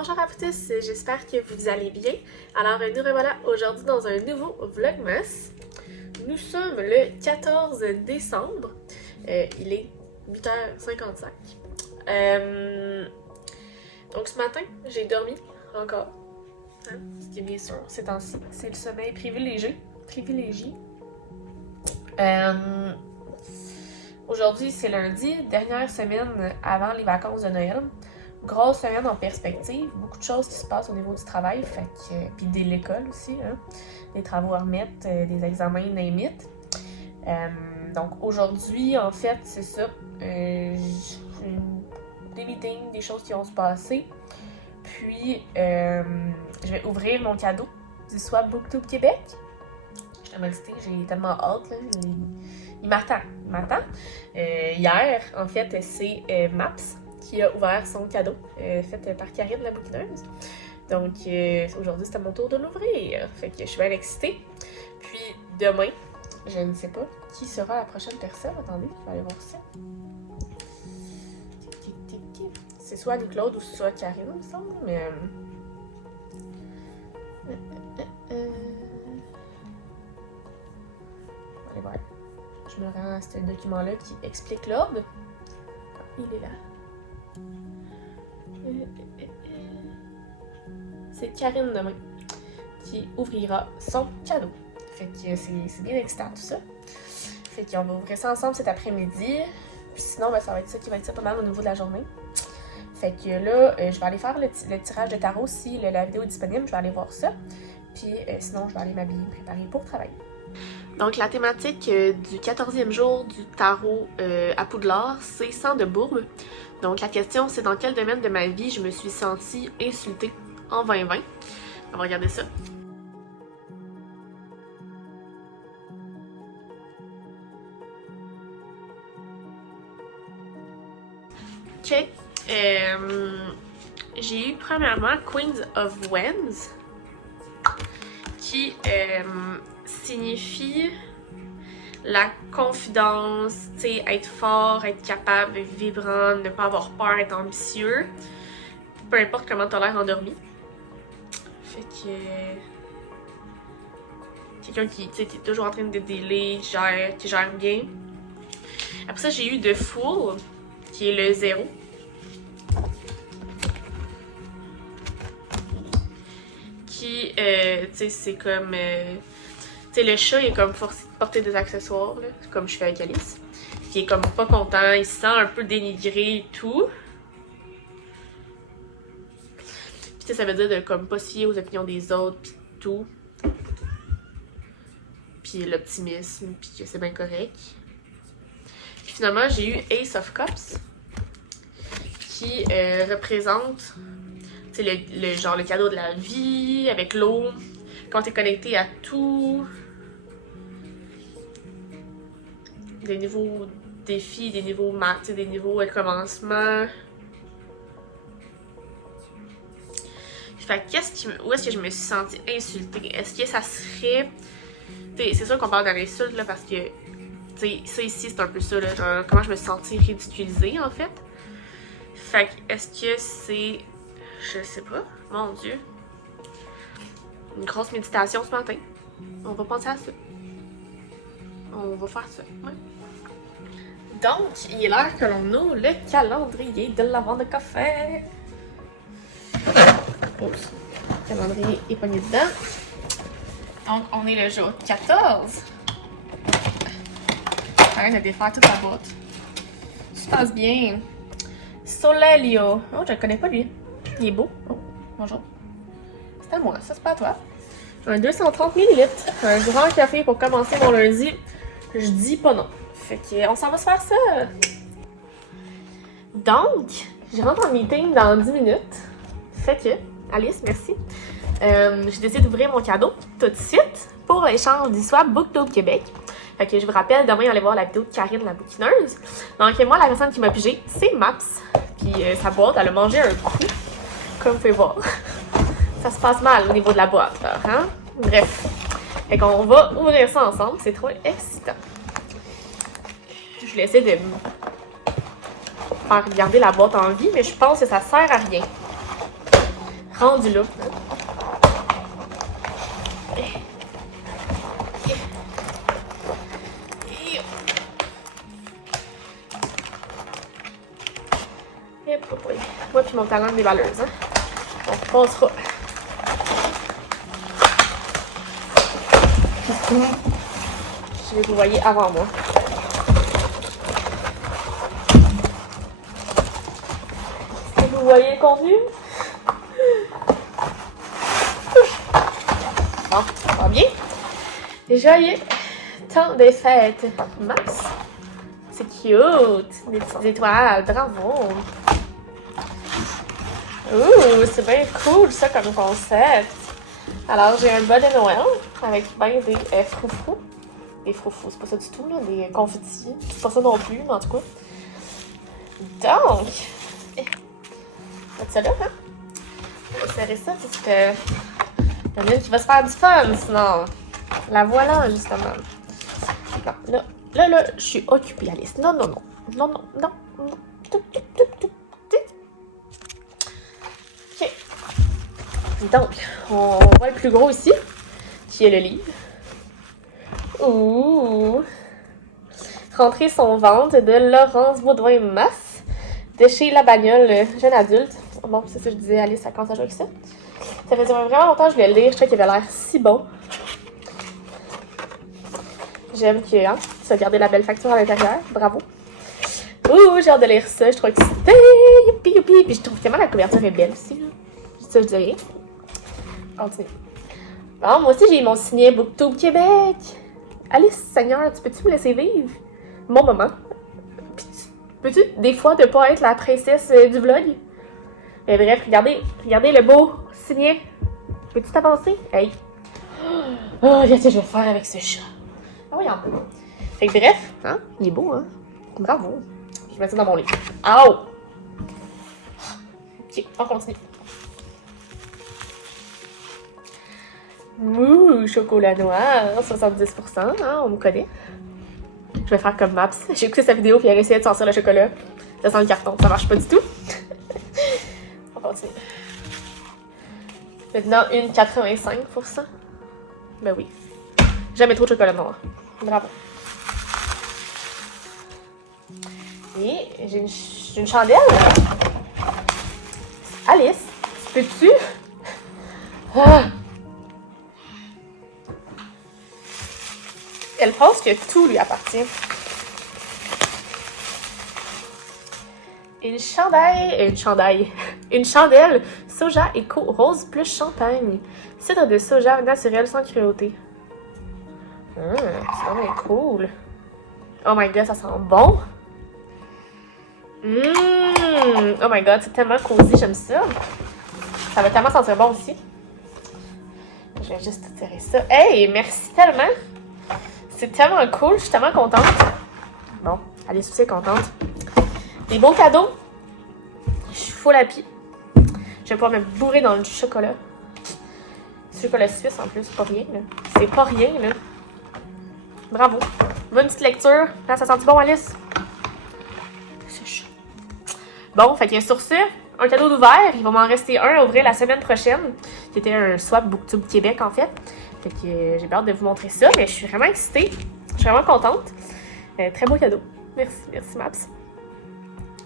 Bonjour à vous tous, j'espère que vous allez bien. Alors nous revoilà aujourd'hui dans un nouveau Vlogmas. Nous sommes le 14 décembre, il est 8h55. Donc ce matin, j'ai dormi encore, ce qui est bien sûr ces temps-ci, c'est le sommeil privilégié. Aujourd'hui c'est lundi, dernière semaine avant les vacances de Noël. Grosse semaine en perspective, beaucoup de choses qui se passent au niveau du travail, puis de l'école aussi, des travaux à remettre, des examens, name it. Donc aujourd'hui, en fait, c'est ça, des meetings, des choses qui vont se passer, puis je vais ouvrir mon cadeau du Swap Booktube Québec. Je suis tellement excitée, j'ai tellement hâte, là. Il m'attend. Hier, en fait, c'est Maps qui a ouvert son cadeau, fait par Karine la bouquineuse. Donc aujourd'hui, c'est à mon tour de l'ouvrir. Fait que je suis bien excitée. Puis demain, je ne sais pas qui sera la prochaine personne. Attendez, je vais aller voir ça. C'est soit Annie-Claude ou soit Karine, il me semble, mais... Allez voir. Je me rends à ce document-là qui explique l'ordre. Il est là. C'est Karine demain qui ouvrira son cadeau. Fait que c'est bien excitant tout ça. Fait qu'on va ouvrir ça ensemble cet après-midi. Puis sinon, ben, ça va être ça qui va être ça pas mal au niveau de la journée. Fait que là, je vais aller faire le tirage de tarot si la vidéo est disponible. Je vais aller voir ça. Puis sinon, je vais aller m'habiller, me préparer pour travailler. Donc la thématique du 14e jour du tarot à Poudlard, c'est sang de bourbe. Donc la question, c'est dans quel domaine de ma vie je me suis sentie insultée en 2020. On va regarder ça. Ok. J'ai eu premièrement Queens of Wands qui signifie la confidence, tu sais, être fort, être capable, être vibrant, ne pas avoir peur, être ambitieux. Peu importe comment t'as l'air endormi. Fait que... quelqu'un qui, tu sais, est toujours en train de dealer, qui gère bien. Après ça, j'ai eu The Fool, qui est le 0. Qui, tu sais, c'est comme... tu sais, le chat, il est comme forcé de porter des accessoires, là, comme je fais avec Alice. Qui est comme pas content, il se sent un peu dénigré et tout. Puis tu sais, ça veut dire de comme pas se fier aux opinions des autres, pis tout. Puis l'optimisme, puis que c'est bien correct. Puis finalement, j'ai eu Ace of Cups, qui représente, tu sais, le cadeau de la vie, avec l'eau, quand t'es connecté à tout. Des niveaux défis, des niveaux maths, des niveaux commencement. Fait que où est-ce que je me suis sentie insultée? Est-ce que ça serait... C'est sûr qu'on parle d'un insulte là, parce que ça ici c'est un peu ça, là, genre comment je me suis sentie ridiculisée en fait. Fait que est-ce que c'est... Je sais pas, mon dieu. Une grosse méditation ce matin. On va penser à ça. On va faire ça, ouais. Donc, il est l'heure que l'on ouvre le calendrier de l'avant de café. Oups. Le calendrier est pogné dedans. Donc, on est le jour 14. Arrête de défaire toute la boîte. Ça se passe bien. Solelio. Oh, je le connais pas lui. Il est beau. Oh, bonjour. C'est à moi, ça c'est pas à toi. Un 230 ml. Un grand café pour commencer mon lundi. Je dis pas non. Fait qu'on s'en va se faire ça. Donc, je rentre en meeting dans 10 minutes. Fait que, Alice, merci. J'ai décidé d'ouvrir mon cadeau tout de suite pour l'échange du Swap Booktube Québec. Fait que je vous rappelle, demain, allez voir la vidéo de Karine la bouquineuse. Donc, moi, la personne qui m'a pigé, c'est Maps. Puis sa boîte, elle a mangé un coup, comme vous pouvez voir. Ça se passe mal au niveau de la boîte, là, hein? Bref. Fait qu'on va ouvrir ça ensemble, c'est trop excitant. Je vais essayer de faire garder la boîte en vie, mais je pense que ça sert à rien. rendu là. Moi puis mon talent de déballeuse, hein. On passera. Je vais vous voyez avant moi. Est-ce que vous voyez le contenu? Bon, ça va bien. Joyeux temps des fêtes. Max. C'est cute. Des petites étoiles. Bravo. Ouh, c'est bien cool ça comme concept. Alors, j'ai un bas de Noël avec ben des froufrous. Des froufrous, c'est pas ça du tout, là. Des confitis. C'est pas ça non plus, mais en tout cas. Donc, ça là, hein? On va serrer ça parce que il y en a une qui va se faire du fun, sinon. La voilà, justement. Non, là, je suis occupée, Alice. Non. Ok. Donc, on voit le plus gros ici, qui est le livre. Ouh! Rentrer son ventre de Laurence Baudouin-Masse, de chez La Bagnole, jeune adulte. Bon, c'est ça que je disais, Alice, ça commence à jouer avec ça. Ça faisait vraiment longtemps que je voulais le lire, je trouvais qu'il avait l'air si bon. J'aime que, hein, tu as gardé la belle facture à l'intérieur, bravo. Ouh, j'ai hâte de lire ça, je trouve que c'était youpi. Puis je trouve tellement la couverture est belle aussi, là. Ça, je dirais. Continue. Bon, moi aussi, j'ai mon signet Booktube Québec. Alice, Seigneur, tu peux-tu me laisser vivre mon moment? Puis peux-tu, des fois, ne pas être la princesse du vlog? Mais bref, regardez le beau signet. Peux-tu t'avancer? Hey! Oh, qu'est-ce que je vais faire avec ce chat? Ah oui, un peu. Fait que bref, hein? Il est beau, hein? Bravo. Je mets ça dans mon lit. Aouh! Ok, on continue. Ouh, chocolat noir, 70%, hein, on me connaît. Je vais faire comme Maps. J'ai écouté sa vidéo puis elle a essayé de sortir le chocolat. Ça sent le carton, ça marche pas du tout. On continue. Maintenant, une 85%. Ben oui. Jamais trop de chocolat noir. Bravo. Et j'ai une chandelle. Alice, peux-tu? Ah! Elle pense que tout lui appartient. Une chandelle soja éco rose plus champagne. Cidre de soja naturel sans cruauté. C'est vraiment cool. Oh my god, ça sent bon. Oh my god, c'est tellement cosy, j'aime ça. Ça va tellement sentir bon aussi. Je vais juste tirer ça. Hey, merci tellement. C'est tellement cool, je suis tellement contente. Bon, Alice aussi est contente. Des beaux cadeaux. Je suis full happy. Je vais pouvoir me bourrer dans le chocolat. Du chocolat suisse en plus, c'est pas rien, là. C'est pas rien, là. Bravo. Bonne petite lecture. Ah, ça sent bon, Alice? C'est chaud. Bon, fait que sur ce, un cadeau d'ouvert. Il va m'en rester un à ouvrir la semaine prochaine. Qui était un swap Booktube Québec, en fait. Fait que j'ai hâte de vous montrer ça, mais je suis vraiment excitée. Je suis vraiment contente. Très beau cadeau. Merci Maps.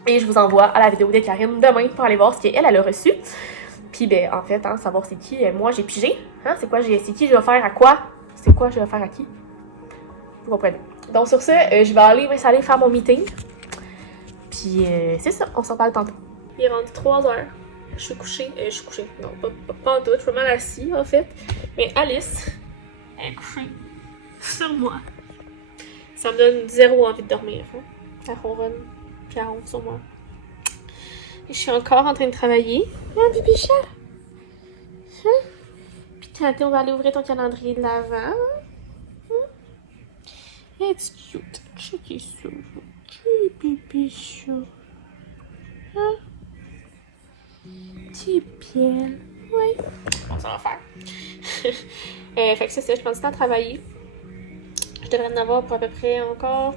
Et je vous envoie à la vidéo de Karine demain pour aller voir ce qu'elle a reçu. Puis ben en fait, hein, savoir c'est qui moi j'ai pigé. Hein, c'est qui je vais faire à quoi? C'est quoi je vais faire à qui? Vous comprenez. Donc sur ce, je vais aller m'installer faire mon meeting. Puis c'est ça, on s'en parle tantôt. Il est rendu 3 heures. Je suis couchée. Non, pas en tout. Je suis mal assise, en fait. Mais Alice, elle est couchée sur moi. Ça me donne zéro envie de dormir. Hein? Elle ronronne, puis elle ronfle sur moi. Et je suis encore en train de travailler. Hein, pipi chat? Hein? Puis tantôt, on va aller ouvrir ton calendrier de l'Avent. Hein? It's cute. Check ça. Pipi chat. Hein? Petit bien. Oui. Bon, ça va faire. Fait que c'est ça, je pense à travailler. Je devrais en avoir pour à peu près encore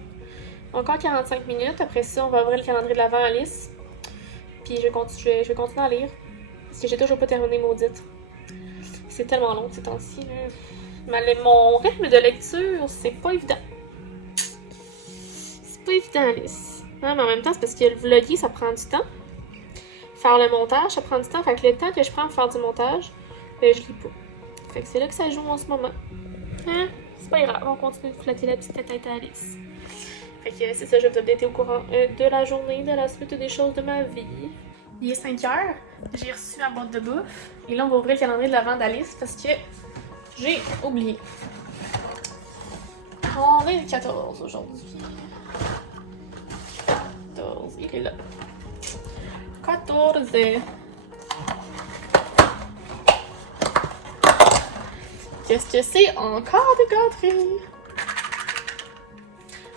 45 minutes. Après ça, on va ouvrir le calendrier de l'Avent Alice. Puis je vais continuer à lire. Parce que j'ai toujours pas terminé Maudite. C'est tellement long ces temps-ci. Mais mon rythme de lecture, c'est pas évident. C'est pas évident, Alice. Ouais, mais en même temps, c'est parce que le vlogger, ça prend du temps. Faire le montage, ça prend du temps. Fait que le temps que je prends pour faire du montage, je lis pas. Fait que c'est là que ça joue en ce moment. Hein? C'est pas grave, on continue de flatter la petite tête à Alice. Fait que c'est ça, je vais vous updater au courant de la journée, de la suite des choses de ma vie. Il est 5 heures, j'ai reçu ma boîte de bouffe. Et là, on va ouvrir le calendrier de l'avant d'Alice parce que j'ai oublié. On est le 14 aujourd'hui. 14, il est là. 14. Qu'est-ce que c'est encore de gâterie?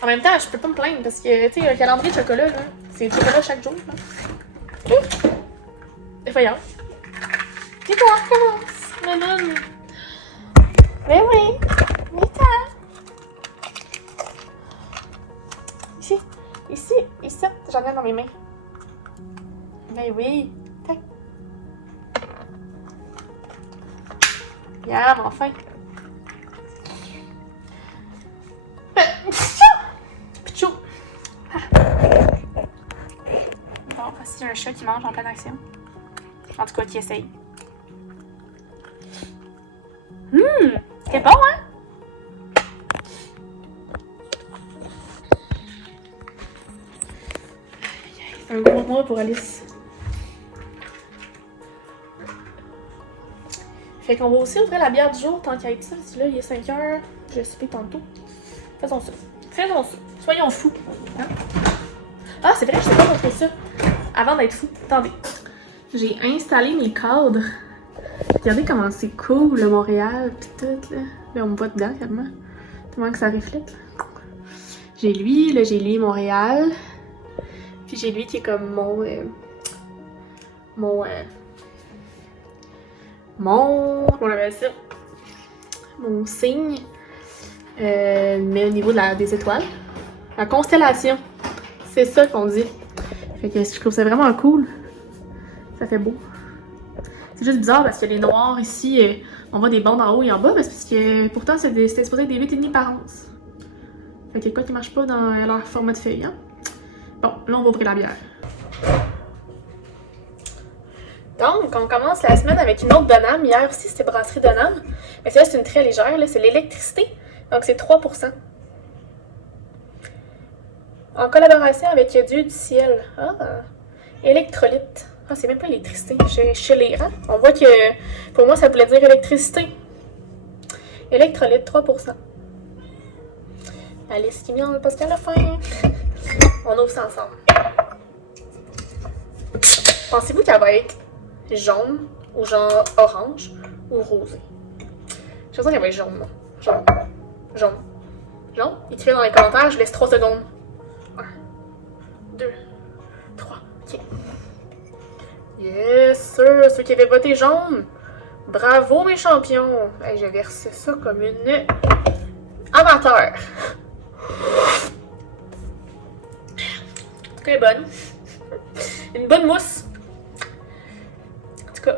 En même temps, je peux pas me plaindre parce que, tu sais, un calendrier de chocolat, là, c'est du chocolat chaque jour. Là. Effrayant. Et toi, commence. Maman. Ben oui. Vita. Ici, j'en ai dans mes mains. Ben oui. Tac. Yam, enfin. Pichou. Bon, voici un chat qui mange en pleine action. En tout cas, qui essaye. C'est bon, hein? C'est un gros mois pour Alice. Fait qu'on va aussi ouvrir la bière du jour tant qu'à être ça. Si là, il est 5 heures, je sais pas tantôt. Faisons ça. Soyons fous. Hein? Ah, c'est vrai, je sais pas montrer ça. Avant d'être fou. Attendez. J'ai installé mes cadres. Regardez comment c'est cool, le Montréal, pis tout, là. Là, on me voit dedans, tellement. Tellement que ça reflète, là. J'ai lui, là, j'ai lui, Montréal. Puis j'ai lui qui est comme mon comment on appelle ça? Mon signe. Mais au niveau des étoiles. La constellation. C'est ça qu'on dit. Fait que je trouve ça vraiment cool. Ça fait beau. C'est juste bizarre parce que les noirs ici, on voit des bandes en haut et en bas, mais c'est parce que pourtant c'était supposé être des 8,5 par once. Fait que quoi qui marche pas dans leur format de feuille, hein? Bon, là on va ouvrir la bière. Donc, on commence la semaine avec une autre Donham. Hier aussi, c'était Brasserie Donham. Mais celle-là, c'est une très légère, là, c'est l'électricité. Donc, c'est 3%. En collaboration avec Dieu du ciel. Ah, électrolyte. Ah, c'est même pas électricité. Chez les hein? On voit que, pour moi, ça voulait dire électricité. Électrolyte, 3%. Alice qui vient parce qu'à la fin, on ouvre ça ensemble. Pensez-vous qu'elle va être jaune, ou genre orange, ou rosé? Je pense qu'elle va être jaune. Jaune. Écrivez dans les commentaires, je laisse 3 secondes. 1, 2, 3, ok. Yes, sir! Ceux qui avaient voté jaune, bravo mes champions! Hey, j'ai versé ça comme une amateur. En tout cas, elle est bonne. Une bonne mousse. En tout cas.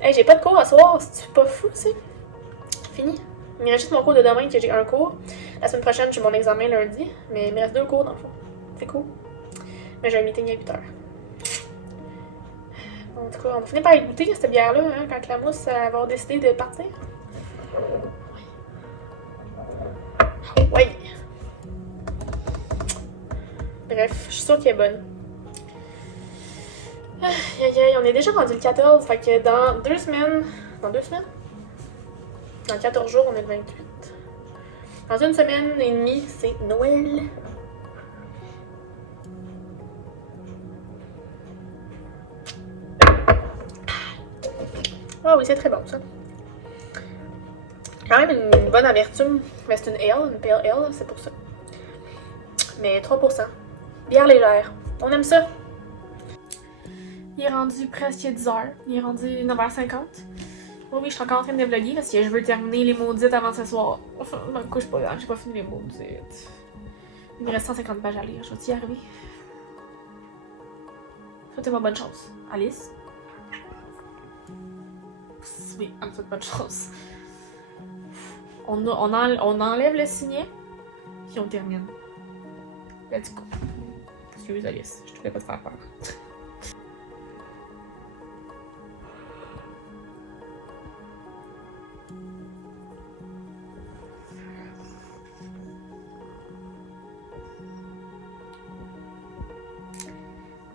Hey, j'ai pas de cours à soir, c'est pas fou, tu sais. Fini. Il me reste juste mon cours de demain que j'ai un cours. La semaine prochaine, j'ai mon examen lundi, mais il me reste 2 cours dans le fond. C'est cool. Mais j'ai un meeting à 8h. En tout cas, on va finir par y goûter cette bière-là, hein, quand la mousse va avoir décidé de partir. Oui. Bref, je suis sûre qu'elle est bonne. Aïe aïe aïe, on est déjà rendu le 14, fait que dans 2 semaines... Dans 2 semaines? Dans 14 jours, on est le 28. Dans 1 semaine et demie, c'est Noël. Ah oui, c'est très bon ça. Quand même une bonne amertume, mais c'est une ale, une pale ale, c'est pour ça. Mais 3%. Bière légère. On aime ça. Il est rendu presque 10h. Il est rendu 9h50. Oh oui, je suis encore en train de vlogger parce que je veux terminer les maudites avant ce soir. Enfin, je me couche pas là, j'ai pas fini les maudites. Il me reste 150 pages à lire, je vais y arriver. Souhaitez-moi bonne chance. Alice? Oui, elle me souhaite bonne chance. On enlève le signet, puis on termine. Let's go. Excuse Alice, je te voulais pas te faire peur.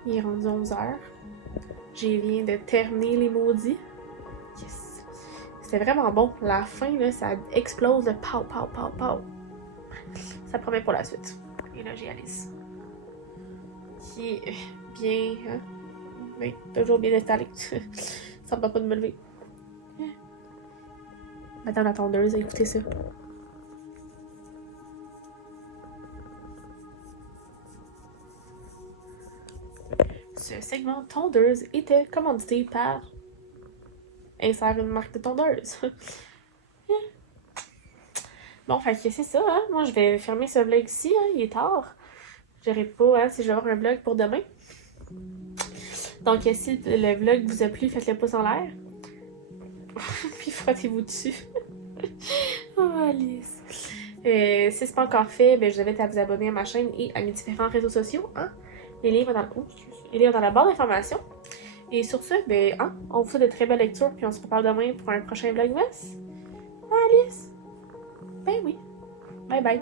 Il est rendu 11h. J'ai viens de terminer les maudits. Yes! C'était vraiment bon. La fin, là, ça explose le pow, pow, pow, pow. Ça promet pour la suite. Et là, j'ai Alice. Qui est bien, hein? Oui, toujours bien installée. Ça me va pas de me lever. Madame la tondeuse, écoutez ça. Ce segment tondeuse était commandité par Insère une marque de tondeuse. Bon, fait que c'est ça, hein. Moi, je vais fermer ce vlog ici, hein. Il est tard. Je dirais pas, hein, si je vais avoir un vlog pour demain. Donc, si le vlog vous a plu, faites le pouce en l'air. Puis frottez-vous dessus. Oh, Alice. Si c'est pas encore fait, ben, je vous invite à vous abonner à ma chaîne et à mes différents réseaux sociaux. Hein? Les livres dans la barre d'informations. Et sur ce, ben, hein, on vous souhaite de très belles lectures, puis on se reparle demain pour un prochain vlogmas. Alice? Ben oui. Bye bye.